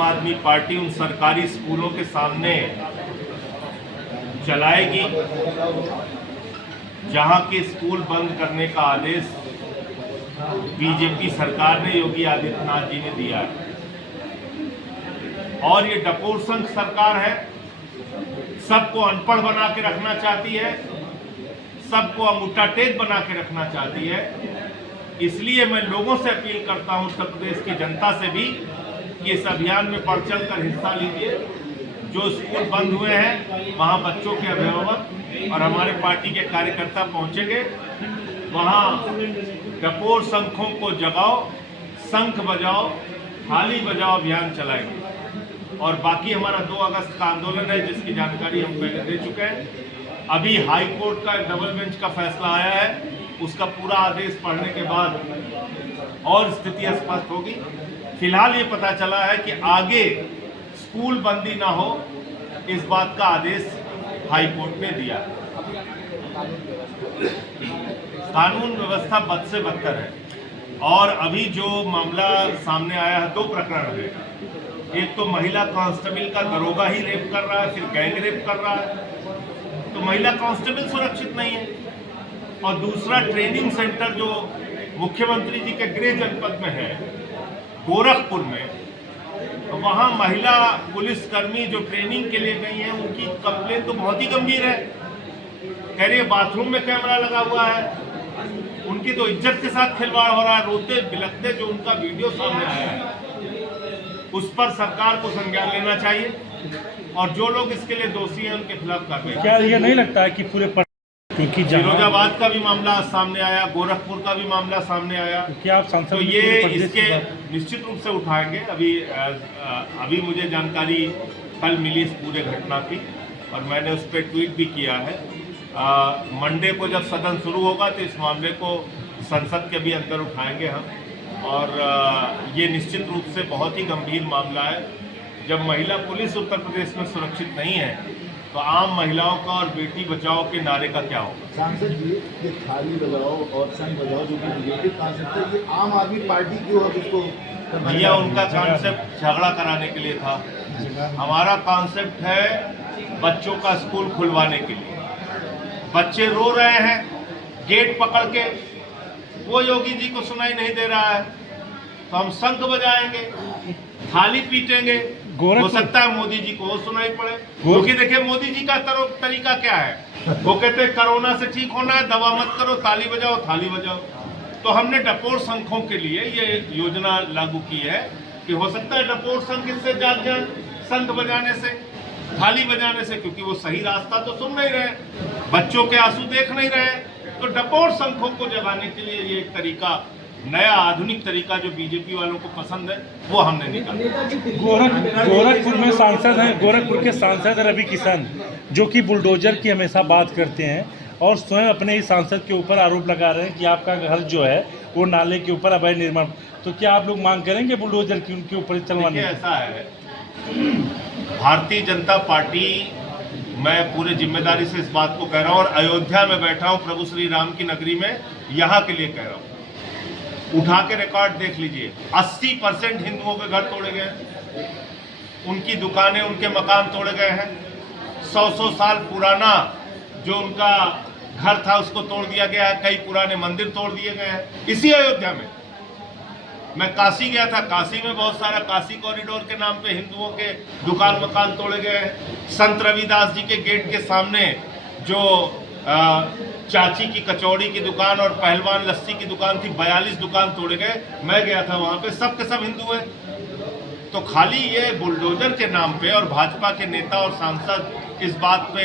आम आदमी पार्टी उन सरकारी स्कूलों के सामने चलाएगी जहां के स्कूल बंद करने का आदेश बीजेपी सरकार ने, योगी आदित्यनाथ जी ने दिया है। और ये डपोर संघ सरकार है, सबको अनपढ़ बना के रखना चाहती है, सबको अंगूठा टेक बना के रखना चाहती है। इसलिए मैं लोगों से अपील करता हूं, उत्तर प्रदेश की जनता से भी, कि इस अभियान में बढ़ चढ़ कर हिस्सा लीजिए। जो स्कूल बंद हुए हैं वहां बच्चों के अभिभावक और हमारे पार्टी के कार्यकर्ता पहुंचेंगे, वहां डपोर शंखों को जगाओ, शंख बजाओ, थाली बजाओ अभियान चलाएंगे। और बाकी हमारा 2 अगस्त का आंदोलन है, जिसकी जानकारी हम पहले दे चुके हैं। अभी हाई कोर्ट का डबल बेंच का फैसला आया है, उसका पूरा आदेश पढ़ने के बाद और स्थिति स्पष्ट होगी। फिलहाल ये पता चला है कि आगे स्कूल बंदी ना हो, इस बात का आदेश हाई कोर्ट ने दिया। कानून व्यवस्था बद से बदतर है। और अभी जो मामला सामने आया है, 2 प्रकरण है। एक तो महिला कांस्टेबल का दरोगा ही रेप कर रहा है, फिर गैंग रेप कर रहा है, तो महिला कांस्टेबल सुरक्षित नहीं है। और दूसरा, ट्रेनिंग सेंटर जो मुख्यमंत्री जी के गृह जनपद में है, गोरखपुर में, तो वहां महिला पुलिसकर्मी जो ट्रेनिंग के लिए गई हैं, उनकी कंप्लेन तो बहुत ही गंभीर है। कह रही है बाथरूम में कैमरा लगा हुआ है, उनकी तो इज्जत के साथ खिलवाड़ हो रहा है। रोते बिलखते जो उनका वीडियो सामने आया है, उस पर सरकार को संज्ञान लेना चाहिए और जो लोग इसके लिए दोषी हैं उनके खिलाफ कार्रवाई। क्या ये नहीं लगता है कि पूरे क्योंकि फिरोजाबाद का भी मामला सामने आया, गोरखपुर का भी मामला सामने आया, क्या आप सांसद तो ये इसके निश्चित रूप से उठाएंगे। अभी मुझे जानकारी कल मिली इस पूरे घटना की और मैंने उस पर ट्वीट भी किया है। मंडे को जब सदन शुरू होगा तो इस मामले को संसद के भी अंदर उठाएंगे हम। और ये निश्चित रूप से बहुत ही गंभीर मामला है। जब महिला पुलिस उत्तर प्रदेश में सुरक्षित नहीं है, तो आम महिलाओं का और बेटी बचाओ के नारे का क्या होगा? सांसद जी, ये थाली बजाओ और संघ बजाओ जो कि बीजेपी कॉन्सेप्ट है, ये आम आदमी पार्टी क्यों है उसको? भैया, उनका कॉन्सेप्ट झगड़ा कराने के लिए था। हमारा कॉन्सेप्ट है बच्चों का स्कूल खुलवाने के लिए। बच्चे रो रहे हैं गेट पकड़ के, वो योगी जी को सुनाई नहीं दे रहा है, तो हम शंख बजाएंगे, थाली पीटेंगे। हो सकता है मोदी जी को वो सुनाई पड़े, क्योंकि देखिए मोदी जी का तरीका क्या है। वो कहते हैं कोरोना से ठीक होना है, दवा मत करो, ताली बजाओ, थाली बजाओ। तो हमने डपोर शंखों के लिए ये योजना लागू की है कि हो सकता है डपोर शंख इससे जाग जाए, शंख बजाने से, थाली बजाने से, क्योंकि वो सही रास्ता तो सुन नहीं रहे, बच्चों के आंसू देख नहीं रहे। तो डपोर शंखों को जगाने के लिए ये एक तरीका, नया आधुनिक तरीका जो बीजेपी वालों को पसंद है, वो हमने निकाला। गोरखपुर में सांसद हैं, गोरखपुर के सांसद रवि किशन, जो कि बुलडोजर की हमेशा बात करते हैं और स्वयं अपने ही सांसद के ऊपर आरोप लगा रहे हैं कि आपका घर जो है वो नाले के ऊपर अवैध निर्माण। तो क्या आप लोग मांग करेंगे बुलडोजर की उनके ऊपर चलवाने? ऐसा है, भारतीय जनता पार्टी, मैं पूरे जिम्मेदारी से इस बात को कह रहा हूँ और अयोध्या में बैठा हूँ, प्रभु श्री राम की नगरी में, यहाँ के लिए कह रहा हूँ। उठा के रिकॉर्ड देख लीजिए, 80% हिंदुओं के घर तोड़े गए, उनकी दुकानें, उनके मकान तोड़े गए हैं। 100 साल पुराना जो उनका घर था उसको तोड़ दिया गया है, कई पुराने मंदिर तोड़ दिए गए हैं इसी अयोध्या में। मैं काशी गया था, काशी में बहुत सारा काशी कॉरिडोर के नाम पे हिंदुओं के दुकान मकान तोड़े गए हैं। संत रविदास जी के गेट के सामने जो चाची की कचौड़ी की दुकान और पहलवान लस्सी की दुकान थी, 42 दुकान तोड़े गए। मैं गया था वहां पे, सब के सब हिंदू हैं। तो खाली ये बुलडोजर के नाम पे और भाजपा के नेता और सांसद इस बात पे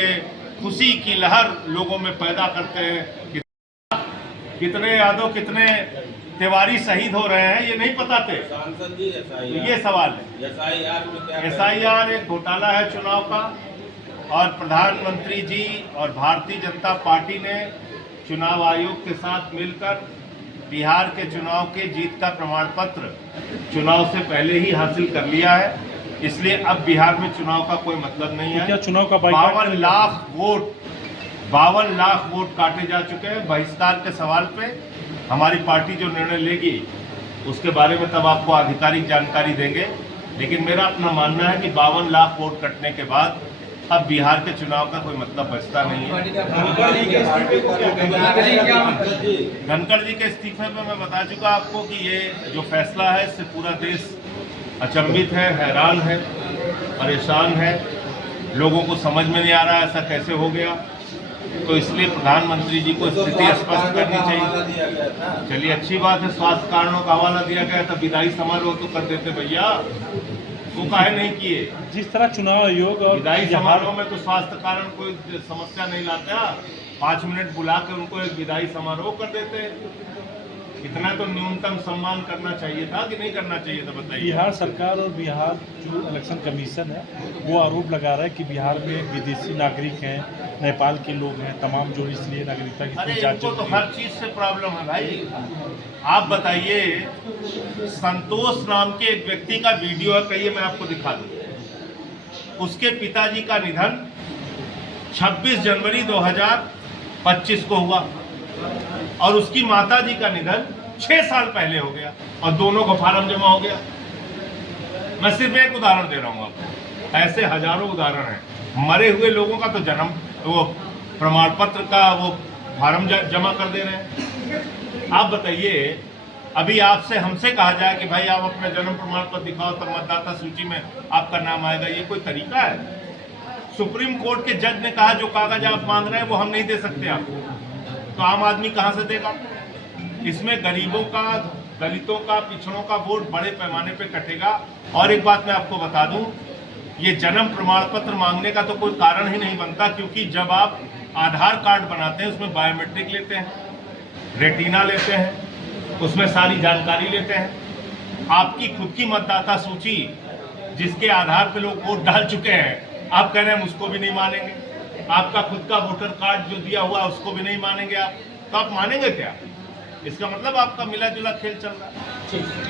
खुशी की लहर लोगों में पैदा करते हैं कि कितने यादव, कितने तिवारी शहीद हो रहे हैं, ये नहीं पता थे। सांसद जी, ये सवाल है। SIR एक घोटाला है चुनाव का, और प्रधानमंत्री जी और भारतीय जनता पार्टी ने चुनाव आयोग के साथ मिलकर बिहार के चुनाव के जीत का प्रमाण पत्र चुनाव से पहले ही हासिल कर लिया है। इसलिए अब बिहार में चुनाव का कोई मतलब नहीं है। क्या चुनाव का 52 लाख वोट काटे जा चुके हैं। बहिष्कार के सवाल पे हमारी पार्टी जो निर्णय लेगी उसके बारे में तब आपको आधिकारिक जानकारी देंगे। लेकिन मेरा अपना मानना है कि 52 लाख वोट कटने के बाद अब बिहार के चुनाव का कोई मतलब बचता नहीं है। धनखड़ जी के इस्तीफे पे मैं बता चुका आपको कि ये जो फैसला है इससे पूरा देश अचंभित है, हैरान है, परेशान है। लोगों को समझ में नहीं आ रहा ऐसा कैसे हो गया, तो इसलिए प्रधानमंत्री जी को स्थिति स्पष्ट करनी चाहिए। चलिए अच्छी बात है, स्वास्थ्य कारणों का हवाला दिया गया था, विदाई समारोह तो कर देते भैया, वो काहे नहीं किए। जिस तरह चुनाव आयोग और विदाई समारोह में तो स्वास्थ्य कारण कोई समस्या नहीं लाता, 5 मिनट बुला के उनको एक विदाई समारोह कर देते। इतना तो न्यूनतम सम्मान करना चाहिए था कि नहीं करना चाहिए था, बताइए। बिहार सरकार और बिहार जो इलेक्शन कमीशन है वो आरोप लगा रहा है कि बिहार में विदेशी नागरिक हैं, नेपाल के लोग हैं, तमाम जो इसलिए नागरिकता की अरे जांच इनको तो हर चीज से प्रॉब्लम है भाई। आप बताइए, संतोष नाम के एक व्यक्ति का वीडियो है, कहिए मैं आपको दिखा दूं। उसके पिताजी का निधन 26 जनवरी 2025 को हुआ और उसकी माताजी का निधन 6 साल पहले हो गया और दोनों को फार्म जमा हो गया। मैं सिर्फ एक उदाहरण दे रहा हूँ आपको, ऐसे हजारों उदाहरण हैं। मरे हुए लोगों का तो जन्म वो प्रमाण पत्र का वो फार्म जमा कर दे रहे हैं। आप बताइए, अभी आपसे हमसे कहा जाए कि भाई आप अपना जन्म प्रमाण पत्र दिखाओ तब मतदाता सूची में आपका नाम आएगा, ये कोई तरीका है? सुप्रीम कोर्ट के जज ने कहा जो कागज आप मांग रहे हैं वो हम नहीं दे सकते आपको, तो आम आदमी कहां से देगा? इसमें गरीबों का, दलितों का, पिछड़ों का वोट बड़े पैमाने पे कटेगा। और एक बात मैं आपको बता दूं, ये जन्म प्रमाण पत्र मांगने का तो कोई कारण ही नहीं बनता, क्योंकि जब आप आधार कार्ड बनाते हैं उसमें बायोमेट्रिक लेते हैं, रेटिना लेते हैं, उसमें सारी जानकारी लेते हैं। आपकी खुद की मतदाता सूची जिसके आधार पे लोग वोट डाल चुके हैं, आप कह रहे हैं हम उसको भी नहीं मानेंगे। आपका खुद का वोटर कार्ड जो दिया हुआ उसको भी नहीं मानेंगे आप, तो आप मानेंगे क्या? इसका मतलब आपका मिला जुला खेल चल रहा है।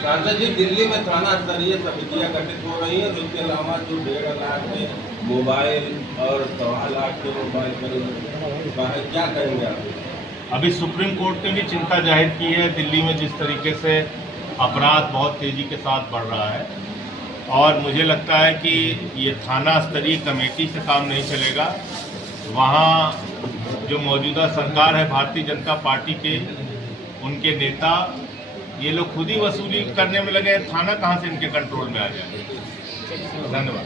सांसद जी, दिल्ली में थाना स्तरीय समितियां गठित हो रही है, जिसके अलावा जो 1.5 लाख के मोबाइल और 1.25 लाख के मोबाइल पर क्या करेंगे आप? अभी सुप्रीम कोर्ट ने भी चिंता जाहिर की है दिल्ली में जिस तरीके से अपराध बहुत तेजी के साथ बढ़ रहा है, और मुझे लगता है कि ये थाना स्तरीय कमेटी से काम नहीं चलेगा। वहाँ जो मौजूदा सरकार है भारतीय जनता पार्टी के, उनके नेता ये लोग खुद ही वसूली करने में लगे, थाना कहाँ से इनके कंट्रोल में आ जाए। धन्यवाद।